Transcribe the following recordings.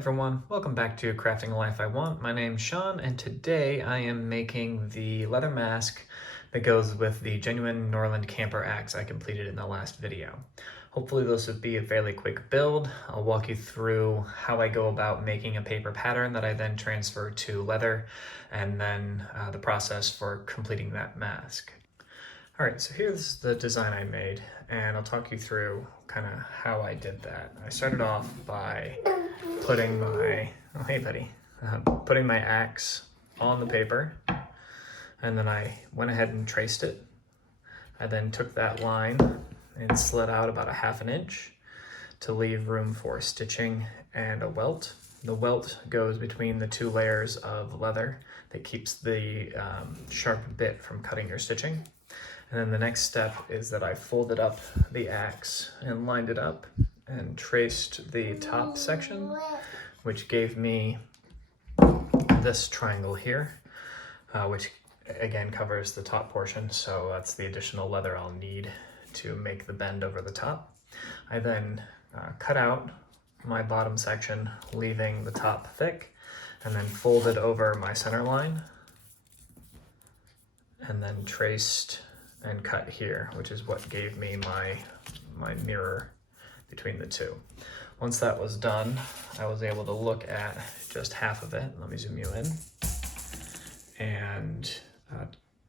everyone, welcome back to Crafting the Life I Want. My name's Sean, and today I am making the leather mask that goes with the Genuine Norlund camper axe I completed in the last video. Hopefully this would be a fairly quick build. I'll walk you through how I go about making a paper pattern that I then transfer to leather, and then the process for completing that mask. Alright, so here's the design I made, and I'll talk you through kind of how I did that. I started off by putting my, putting my axe on the paper, and then I went ahead and traced it. I then took that line and slid out about 1/2 inch to leave room for stitching and a welt. The welt goes between the two layers of leather that keeps the sharp bit from cutting your stitching. And then the next step is that I folded up the axe and lined it up and traced the top section, which gave me this triangle here, which again covers the top portion. So that's the additional leather I'll need to make the bend over the top. I then cut out my bottom section, leaving the top thick, and then folded over my center line, and then traced and cut here, which is what gave me my mirror between the two. Once that was done, I was able to look at just half of it. Let me zoom you in and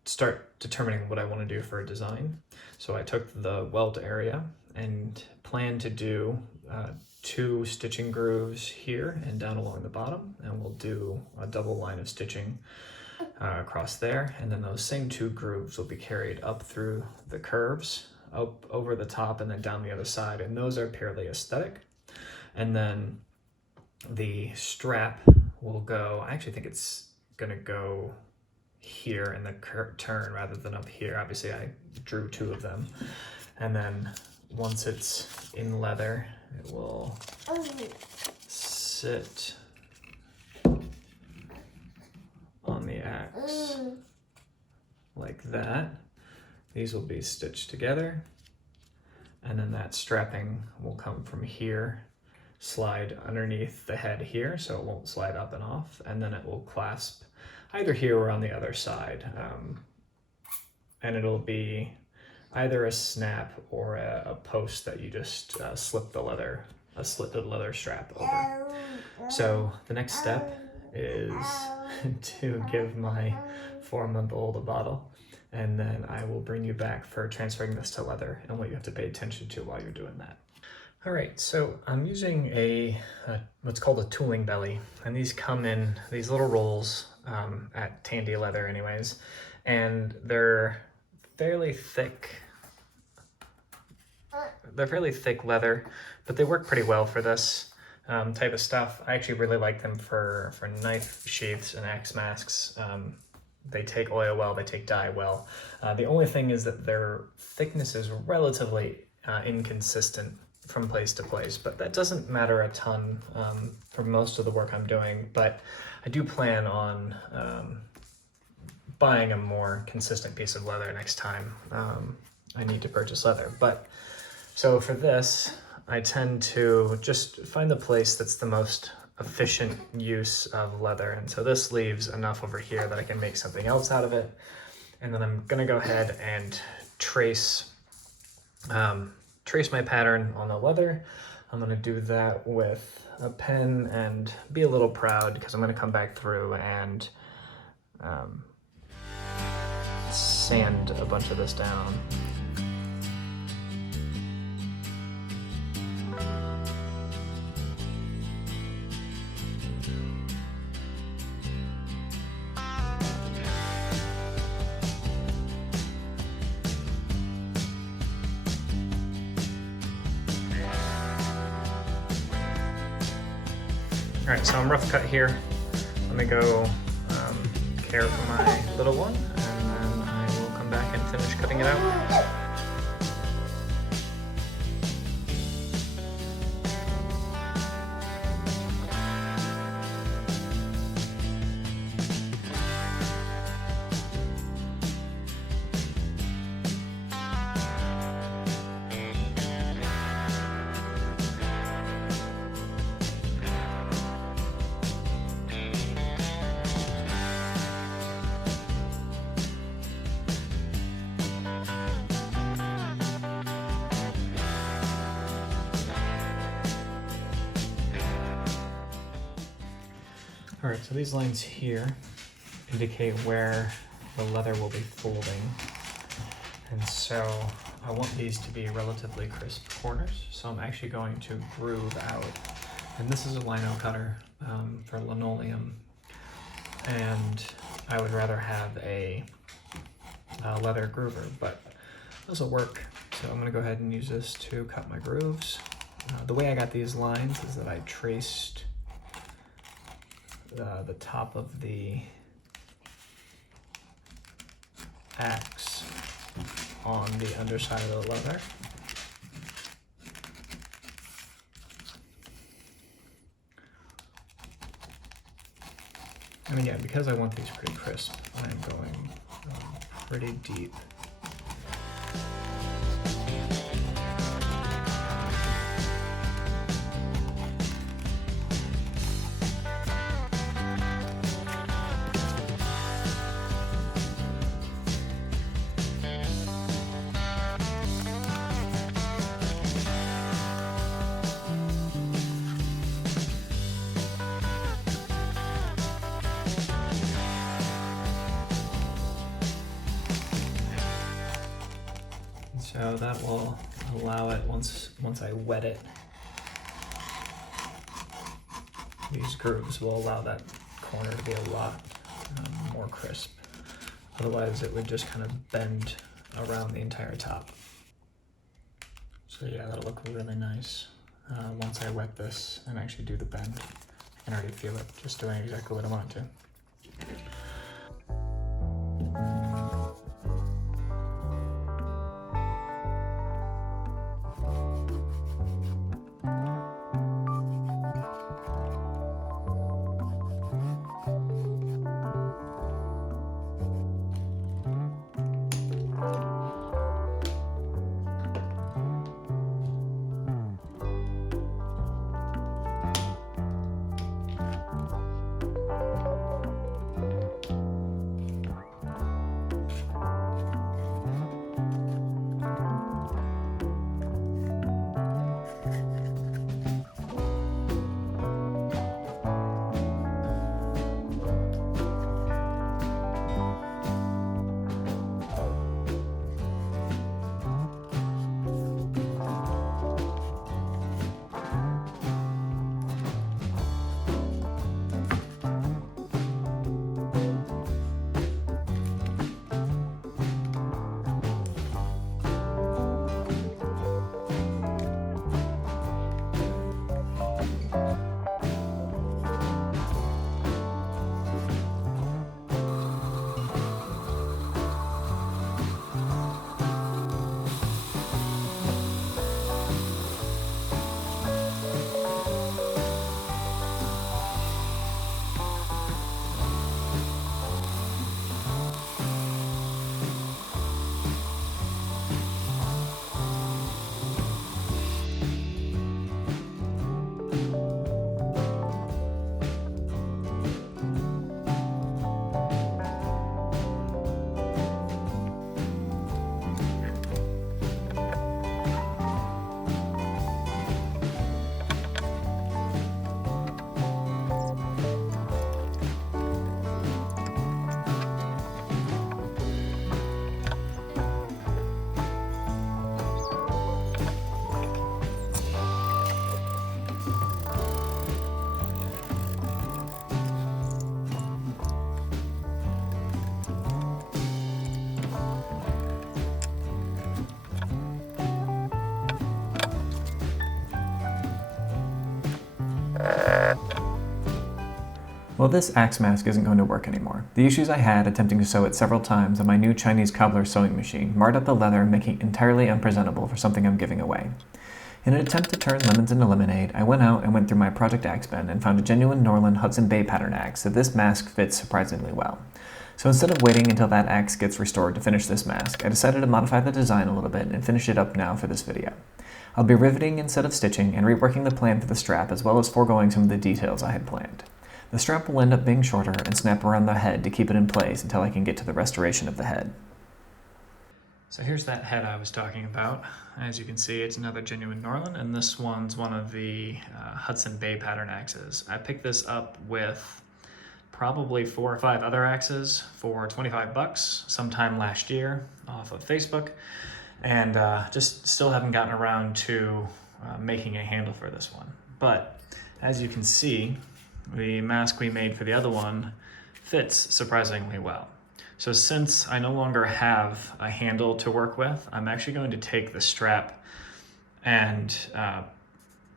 start determining what I want to do for a design. So I took the welt area and planned to do 2 stitching grooves here and down along the bottom, and we'll do a double line of stitching across there, and then those same 2 grooves will be carried up through the curves, up over the top, and then down the other side, and those are purely aesthetic. And then the strap will go, I actually think it's gonna go here in the turn rather than up here. Obviously I drew 2 of them, and then once it's in leather it will sit on the axe like that. These will be stitched together, and then that strapping will come from here, slide underneath the head here so it won't slide up and off, and then it will clasp either here or on the other side, and it'll be either a snap or a post that you just slip the leather, a slitted leather strap over. So the next step is to give my 4-month-old a bottle, and then I will bring you back for transferring this to leather and what you have to pay attention to while you're doing that. All right, so I'm using a what's called a tooling belly, and these come in these little rolls at Tandy Leather anyways, and they're fairly thick. They're fairly thick leather, but they work pretty well for this type of stuff. I actually really like them for knife sheaths and axe masks. They take oil well, they take dye well. The only thing is that their thickness is relatively inconsistent from place to place, but that doesn't matter a ton for most of the work I'm doing. But I do plan on buying a more consistent piece of leather next time I need to purchase leather. But so for this, I tend to just find the place that's the most efficient use of leather. And so this leaves enough over here that I can make something else out of it. And then I'm gonna go ahead and trace my pattern on the leather. I'm gonna do that with a pen and be a little proud because I'm gonna come back through and sand a bunch of this down. All right, so I'm rough cut here. Let me go care for my little one, and then I will come back and finish cutting it out. All right, so these lines here indicate where the leather will be folding. And so I want these to be relatively crisp corners. So I'm actually going to groove out. And this is a lino cutter for linoleum. And I would rather have a leather groover, but this will work. So I'm gonna go ahead and use this to cut my grooves. The way I got these lines is that I traced the top of the axe on the underside of the leather. And again, because I want these pretty crisp, I'm going pretty deep. So that will allow it, once I wet it, these grooves will allow that corner to be a lot more crisp. Otherwise it would just kind of bend around the entire top. So yeah, that'll look really nice once I wet this and actually do the bend. I can already feel it just doing exactly what I want it to. Well, this axe mask isn't going to work anymore. The issues I had attempting to sew it several times on my new Chinese cobbler sewing machine marred up the leather, making it entirely unpresentable for something I'm giving away. In an attempt to turn lemons into lemonade, I went out and went through my project axe bin and found a genuine Norlund Hudson Bay pattern axe that this mask fits surprisingly well. So instead of waiting until that axe gets restored to finish this mask, I decided to modify the design a little bit and finish it up now for this video. I'll be riveting instead of stitching and reworking the plan for the strap, as well as foregoing some of the details I had planned. The strap will end up being shorter and snap around the head to keep it in place until I can get to the restoration of the head. So here's that head I was talking about. As you can see, it's another Genuine Norlund, and this one's one of the Hudson Bay pattern axes. I picked this up with probably 4 or 5 other axes for 25 bucks sometime last year off of Facebook, and just still haven't gotten around to making a handle for this one. But as you can see, the mask we made for the other one fits surprisingly well. So since I no longer have a handle to work with, I'm actually going to take the strap and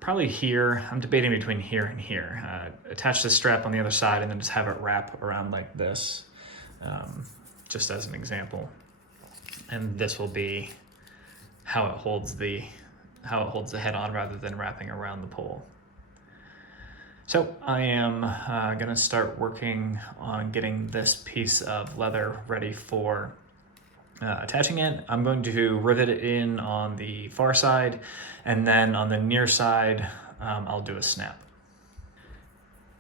probably here, I'm debating between here and here, attach the strap on the other side and then just have it wrap around like this, just as an example. And this will be how it holds the head on rather than wrapping around the pole. So I am gonna start working on getting this piece of leather ready for attaching it. I'm going to rivet it in on the far side, and then on the near side, I'll do a snap.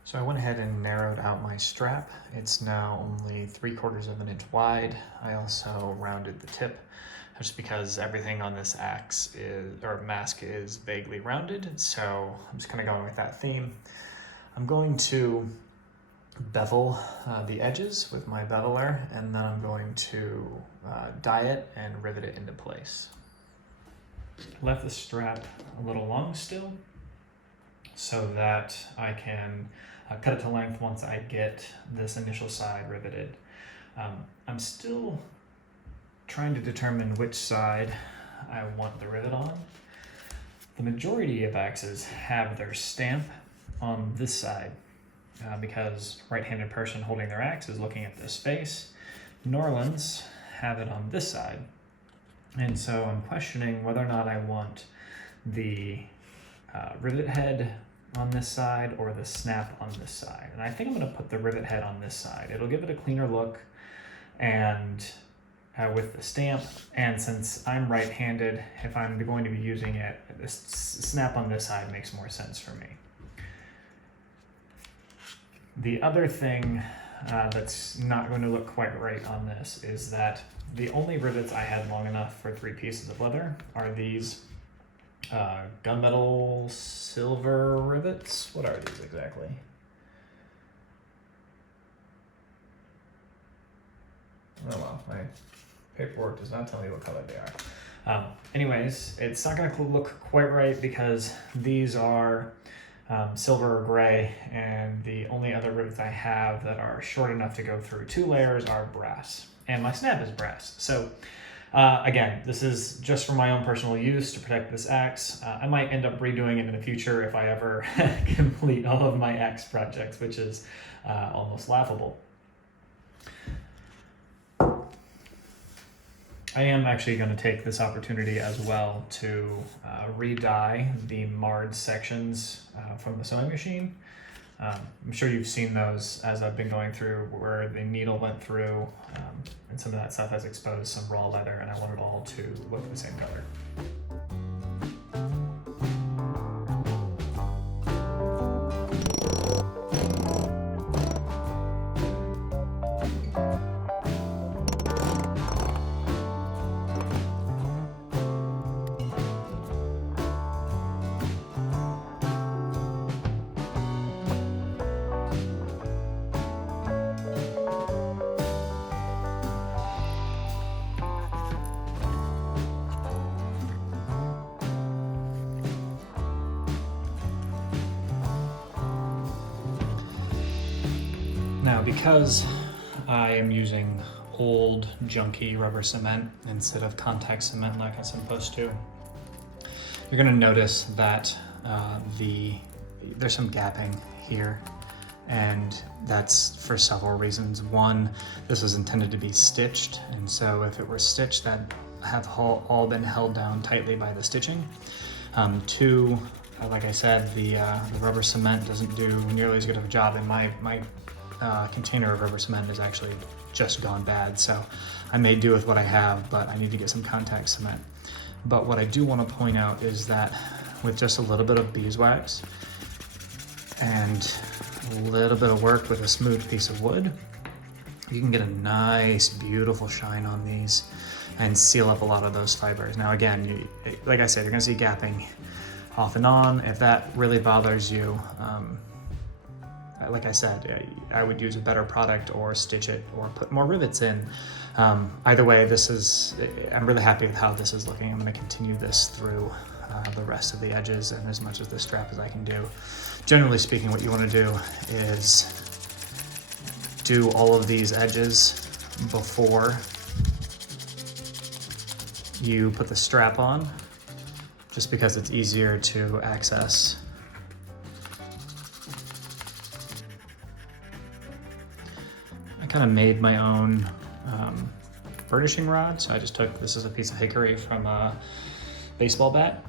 So I went ahead and narrowed out my strap. It's now only 3/4 of an inch wide. I also rounded the tip, just because everything on this mask is vaguely rounded. So I'm just kind of going with that theme. I'm going to bevel the edges with my beveler, and then I'm going to die it and rivet it into place. Left the strap a little long still so that I can cut it to length once I get this initial side riveted. I'm still trying to determine which side I want the rivet on. The majority of axes have their stamp on this side because right-handed person holding their axe is looking at this face. Norlands have it on this side, and so I'm questioning whether or not I want the rivet head on this side or the snap on this side. And I think I'm going to put the rivet head on this side. It'll give it a cleaner look and with the stamp, and since I'm right-handed, if I'm going to be using it, the snap on this side makes more sense for me. The other thing that's not going to look quite right on this is that the only rivets I had long enough for 3 pieces of leather are these gunmetal silver rivets. What are these exactly? Oh well, my paperwork does not tell me what color they are. Anyways, it's not going to look quite right because these are silver or gray, and the only other rivets I have that are short enough to go through 2 layers are brass, and my snap is brass. So again, this is just for my own personal use to protect this axe. I might end up redoing it in the future if I ever complete all of my axe projects, which is almost laughable. I am actually going to take this opportunity as well to re-dye the marred sections from the sewing machine. I'm sure you've seen those as I've been going through where the needle went through and some of that stuff has exposed some raw leather, and I want it all to look the same color. Now, because I am using old junky rubber cement instead of contact cement like I'm supposed to, you're going to notice that there's some gapping here, and that's for several reasons. One, this was intended to be stitched, and so if it were stitched, that have all been held down tightly by the stitching. Two, like I said, the rubber cement doesn't do nearly as good of a job, and my container of rubber cement is actually just gone bad, so I may do with what I have, but I need to get some contact cement. But what I do want to point out is that with just a little bit of beeswax and a little bit of work with a smooth piece of wood, you can get a nice, beautiful shine on these and seal up a lot of those fibers. Now again, like I said, you're going to see gapping off and on. If that really bothers you, like I said, I would use a better product or stitch it or put more rivets in. Either way, I'm really happy with how this is looking. I'm going to continue this through the rest of the edges and as much of the strap as I can do. Generally speaking, what you want to do is do all of these edges before you put the strap on, just because it's easier to access. I kind of made my own burnishing rod. So I just took, this is a piece of hickory from a baseball bat,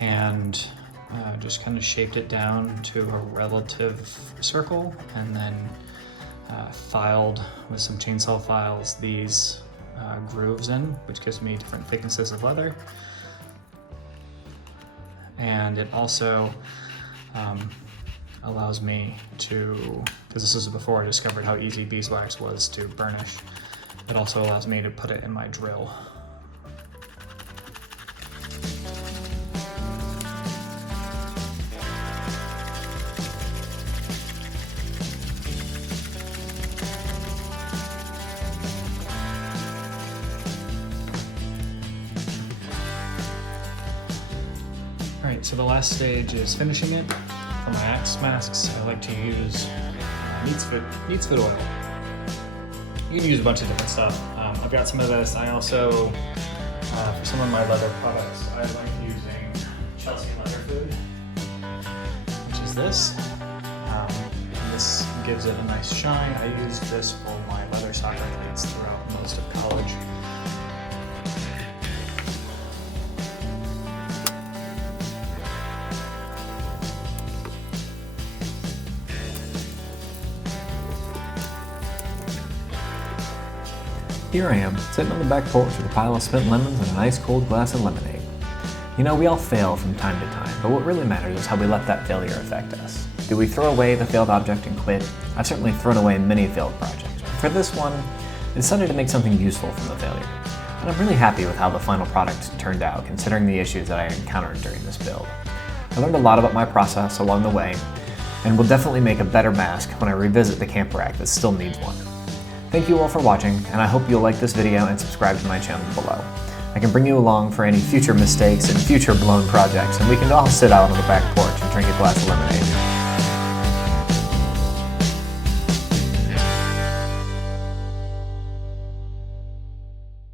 and just kind of shaped it down to a relative circle, and then filed with some chainsaw files these grooves in, which gives me different thicknesses of leather. And it also allows me to, because this is before I discovered how easy beeswax was to burnish, it also allows me to put it in my drill. Alright, so the last stage is finishing it. For my axe masks, I like to use neat's foot oil. You can use a bunch of different stuff. I've got some of this. I also, for some of my leather products, I like using Chelsea Leather Food, which is this. This gives it a nice shine. I used this for my leather soccer cleats throughout most of college. Here I am, sitting on the back porch with a pile of spent lemons and a nice cold glass of lemonade. You know, we all fail from time to time, but what really matters is how we let that failure affect us. Do we throw away the failed object and quit? I've certainly thrown away many failed projects, but for this one, I decided to make something useful from the failure. And I'm really happy with how the final product turned out, considering the issues that I encountered during this build. I learned a lot about my process along the way, and will definitely make a better mask when I revisit the camper rack that still needs one. Thank you all for watching, and I hope you'll like this video and subscribe to my channel below. I can bring you along for any future mistakes and future blown projects, and we can all sit out on the back porch and drink a glass of lemonade.